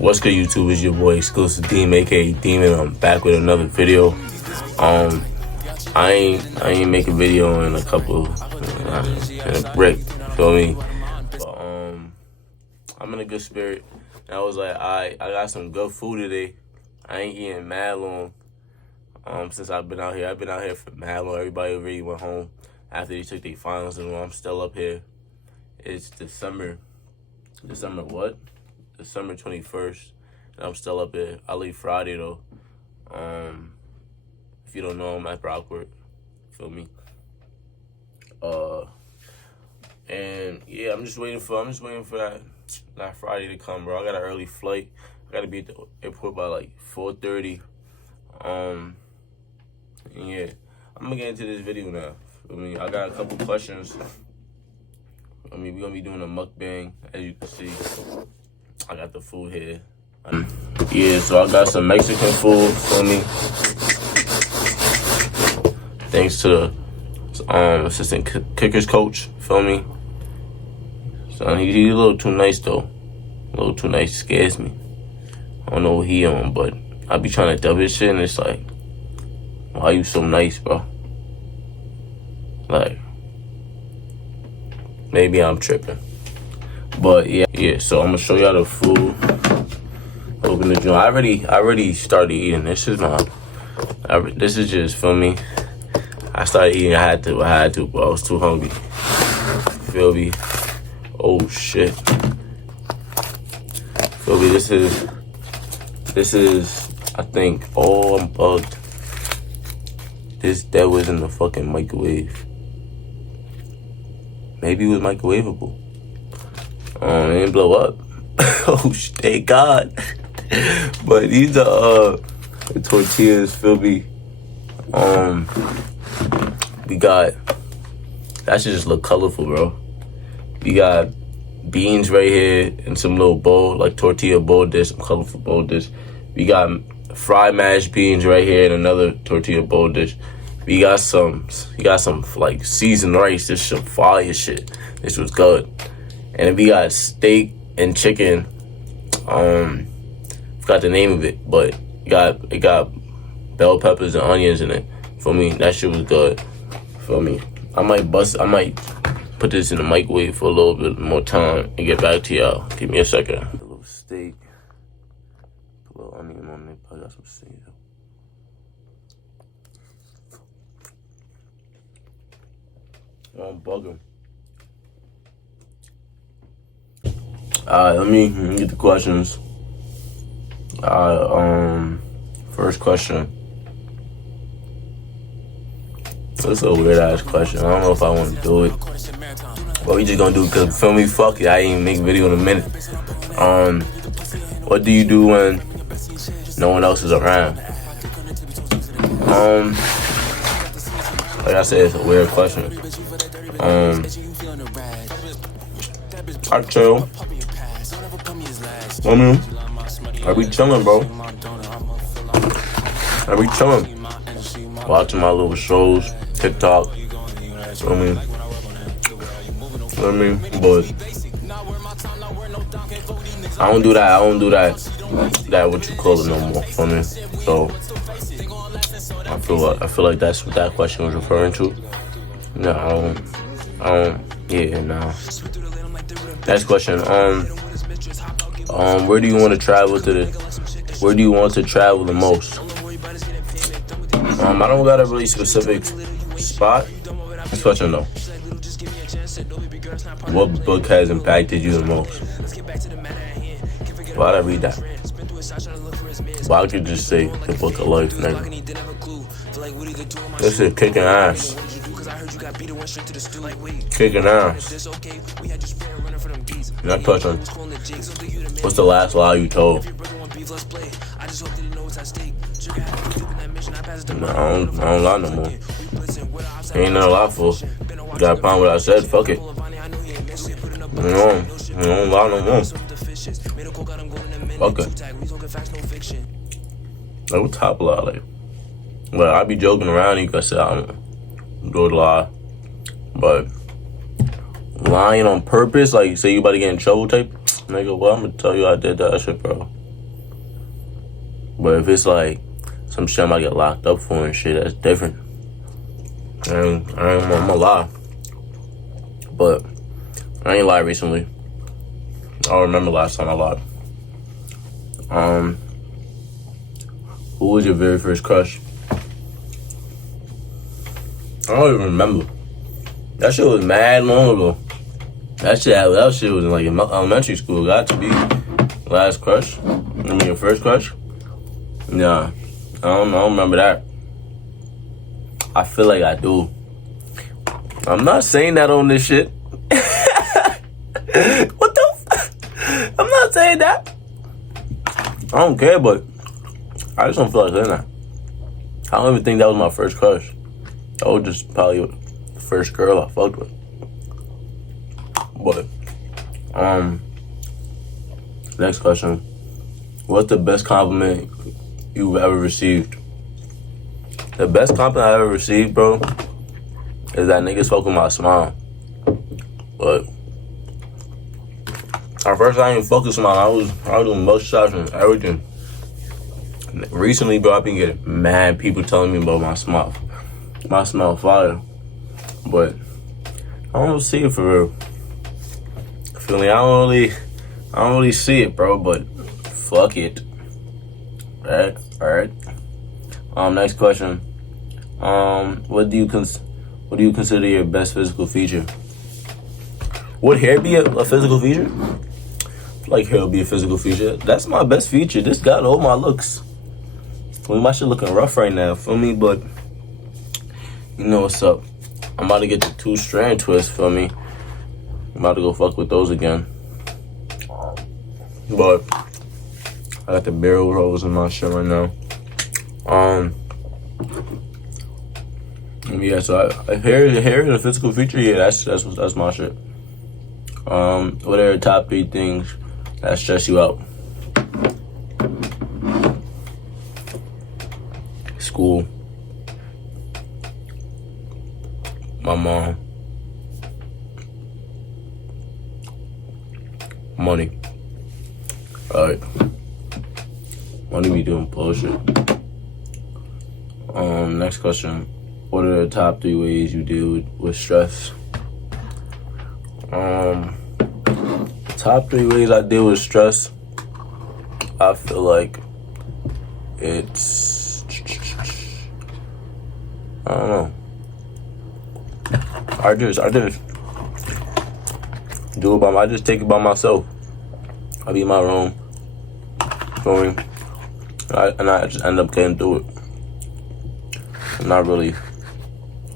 What's good, YouTube? It's your boy Exclusive Demon, aka Demon. I'm back with another video. I ain't make a video in a couple in a brick. Feel me? But I'm in a good spirit. And I was like, I got some good food today. I ain't eating mad long. Since I've been out here for mad long. Everybody already went home after they took their finals, and I'm still up here. It's December what? December 21st, and I'm still up here. I leave Friday though. If you don't know, I'm at Brockwood. Feel me? And yeah, I'm just waiting for that Friday to come, bro. I got an early flight. I gotta be at the airport by like 4:30. Yeah, I'm gonna get into this video now. Feel me? I got a couple questions. We're gonna be doing a mukbang, as you can see. I got the food here. Yeah, so I got some Mexican food, feel me? Thanks to the assistant kickers coach, feel me? So he's a little too nice though. A little too nice, scares me. I don't know what he on, but I be trying to dub his shit, and it's like, why you so nice, bro? Like, maybe I'm tripping. But yeah, so I'm gonna show y'all the food. Open the joint. I already started eating. This is just, feel me? I started eating, I had to, but I was too hungry. Feel me? Oh shit. Feel me? This is, I think, oh, I'm bugged. That was in the fucking microwave. Maybe it was microwavable. It didn't blow up. Oh, thank God. But these are the tortillas, feel me? We got, that should just look colorful, bro. We got beans right here in some little bowl, like tortilla bowl dish, some colorful bowl dish. We got fried mashed beans right here in another tortilla bowl dish. We got some like seasoned rice. This shit fire shit. This was good. And then we got steak and chicken. Forgot the name of it, but it got bell peppers and onions in it. For me, that shit was good. For me, I might put this in the microwave for a little bit more time and get back to y'all. Give me a second. A little steak, put a little onion on it. I got some steak. I'm bugging. Alright, let me get the questions. First question. That's a weird ass question. I don't know if I want to do it, but we just gonna do it because, feel me, fuck it. I ain't make a video in a minute. What do you do when no one else is around? Like I said, it's a weird question. I chill. I be chilling, bro. I be chilling. Watching my little shows, TikTok. But I don't do that what you call it no more for me. So I feel like that's what that question was referring to. No, I don't. Yeah, no. Next question. Where do you want to travel Where do you want to travel the most? I don't got a really specific spot. Next question though. What book has impacted you the most? Why'd I read that? Well, I could just say the book of life, nigga. This is kicking ass. Kicking ass. Next question. What's the last lie you told? No, I don't lie no more. Ain't nothing to lie for. You got a problem with what I said, fuck it. I don't lie no more. Fuck it. Like, what type of lie? Like, well, I be joking around, you can say I don't do a lie. But lying on purpose, like, say you about to get in trouble type, nigga, well, I'm gonna tell you I did that shit, bro. But if it's like some shit I might get locked up for and shit, that's different. I'm gonna lie. But I ain't lied recently. I don't remember last time I lied. Who was your very first crush? I don't even remember. That shit was mad long ago. That shit was in like elementary school. Got to be last crush. I mean your first crush? Nah. I don't remember that. I feel like I do. I'm not saying that on this shit. What the fuck? I'm not saying that. I don't care, but I just don't feel like saying that. I don't even think that was my first crush. That was just probably the first girl I fucked with. But, next question. What's the best compliment you've ever received? The best compliment I ever received, bro, is that niggas fuck with my smile. But at first I didn't fuck with smile. I was doing most shots and everything. Recently, bro, I've been getting mad people telling me about my smile. My smile fire. But I don't see it for real. Feel me? I don't really see it, bro, but fuck it. Alright. Next question. What do you consider your best physical feature? Would hair be a physical feature? I feel like hair would be a physical feature. That's my best feature. This got all my looks. My shit looking rough right now, feel me? But you know what's up. I'm about to get the 2-strand twist, feel me? I'm about to go fuck with those again. But I got the barrel rolls in my shit right now. Yeah, so hair is a physical feature. Yeah, that's my shit. What are the top 3 things that stress you out? School, my mom, money. Alright. Money be doing bullshit. Next question. What are the top 3 ways you deal with stress? Top 3 ways I deal with stress. I feel like it's, I don't know. I just take it by myself. I be in my room, going, and I just end up getting through it. I'm not really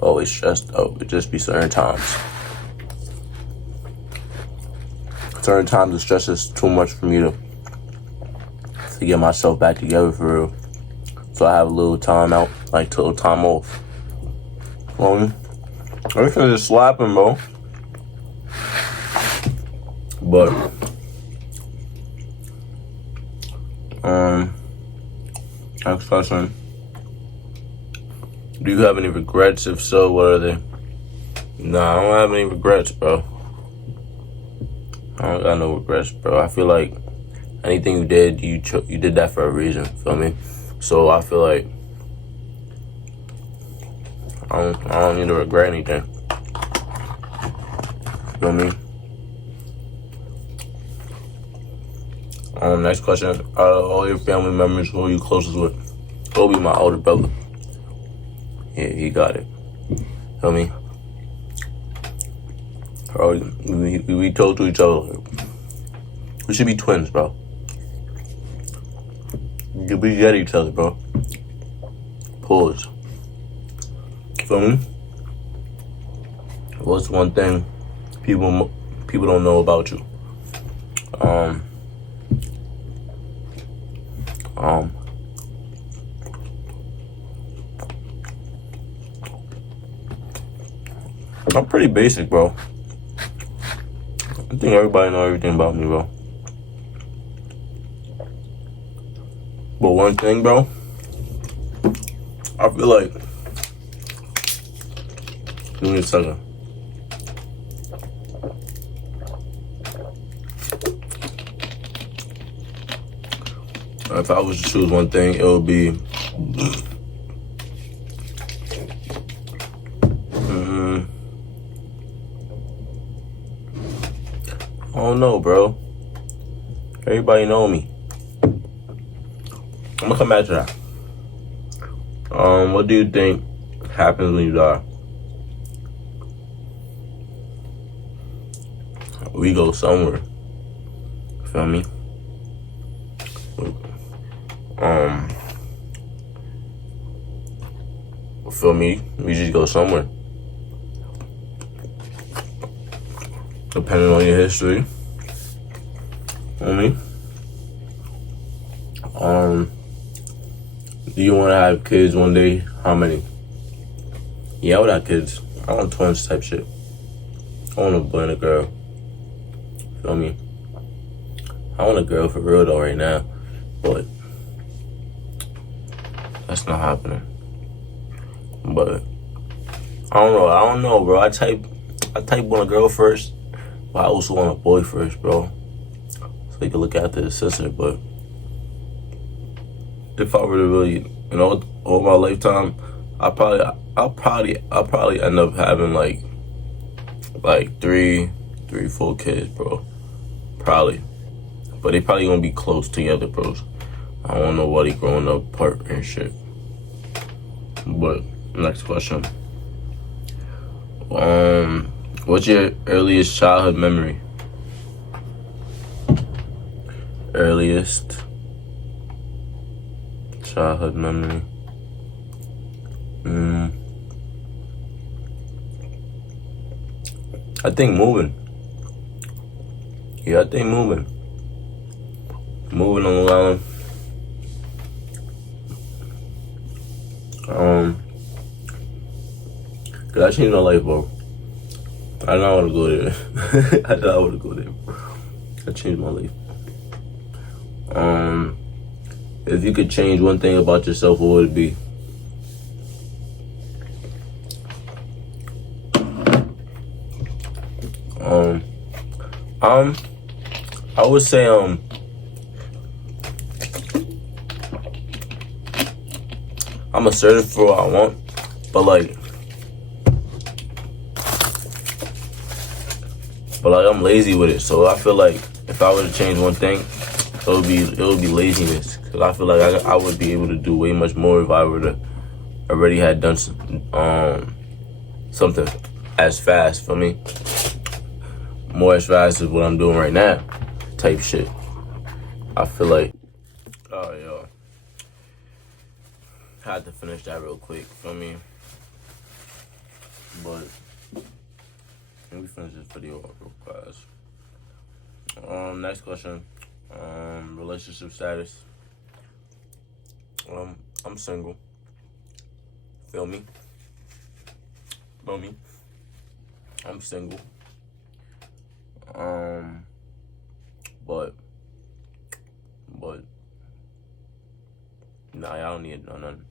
always stressed out. It just be certain times. Certain times the stress is too much for me to get myself back together for real. So I have a little time out, like a little time off. Everything is slapping, bro. But next question. Do you have any regrets? If so, what are they? Nah, I don't have any regrets, bro. I don't got no regrets, bro. I feel like anything you did, you did that for a reason, feel me? So I feel like I don't need to regret anything. Feel me? Next question. Out of all your family members, who are you closest with? It'll be my older brother. Yeah, he got it. Feel me? Bro, we told to each other, we should be twins, bro. We get each other, bro. Pause. Feel me? What's one thing people don't know about you? I'm pretty basic, bro. I think everybody knows everything about me, bro. But one thing, bro, I feel like, give me a second. If I was to choose one thing, it would be I don't know, bro. Everybody know me. I'm gonna come back to that. What do you think happens when you die? We go somewhere. Feel me? Feel me? We just go somewhere. Depending on your history. Feel me? Do you want to have kids one day? How many? Yeah, I would have kids. I want twins type shit. I want a boy and a girl. Feel me? I want a girl for real though right now, but that's not happening. But I don't know, bro. I type want a girl first, but I also want a boy first, bro. So he can look after his sister. But if I were to really, all my lifetime, I'll probably end up having like three, 4 kids, bro. Probably. But they probably gonna be close together, bros. I don't want nobody growing up apart and shit. But next question. What's your earliest childhood memory? Earliest childhood memory. I think moving. Yeah, I think moving. Moving on the line. Cause that changed my life, bro. I know I want to go there. I know I want to go there, bro. That changed my life. If you could change one thing about yourself, what would it be? I would say, I'm assertive for what I want, but I'm lazy with it. So I feel like if I were to change one thing, it would be laziness. Cause I feel like I would be able to do way much more if I were to already had done something as fast for me. More as fast as what I'm doing right now, type shit. I feel like, oh yo, had to finish that real quick, feel me? But let me finish this video up real fast. Next question. Relationship status. I'm single. Feel me? Feel me? I'm single. But nah, I don't need none.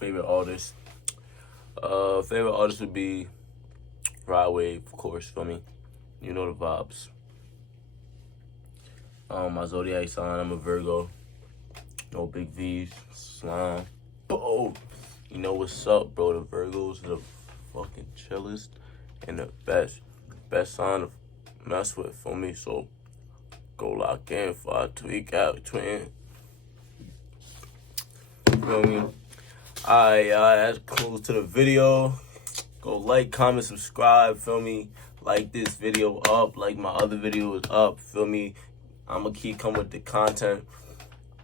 Favorite artist. Favorite artist would be Rod Wave, of course, for me. You know the vibes. My zodiac sign, I'm a Virgo. No big V's, slime. Boom. You know what's up, bro? The Virgos are the fucking chillest and the best sign to mess with for me. So go lock in for I tweak out, twin. Feel me? Alright, y'all, that's close to the video. Go like, comment, subscribe, feel me? Like this video up, like my other videos up, feel me? I'ma keep coming with the content.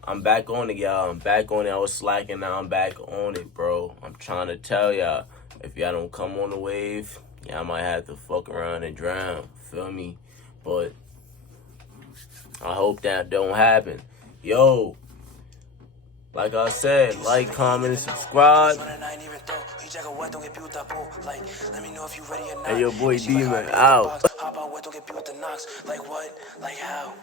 I'm back on it, y'all. I'm back on it. I was slacking, now I'm back on it, bro. I'm trying to tell y'all, if y'all don't come on the wave, y'all might have to fuck around and drown, feel me? But I hope that don't happen. Yo, like I said, like, comment, and subscribe. And your boy Demon out. Like what? Like how?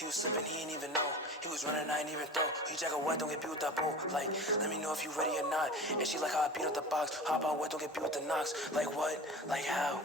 He was slipping, he ain't even know. He was running, I ain't even throw. He jack a wet, don't get beat with that pole. Like, let me know if you ready or not. And she like how I beat up the box. Hop out wet, don't get beat with the knocks. Like what? Like how?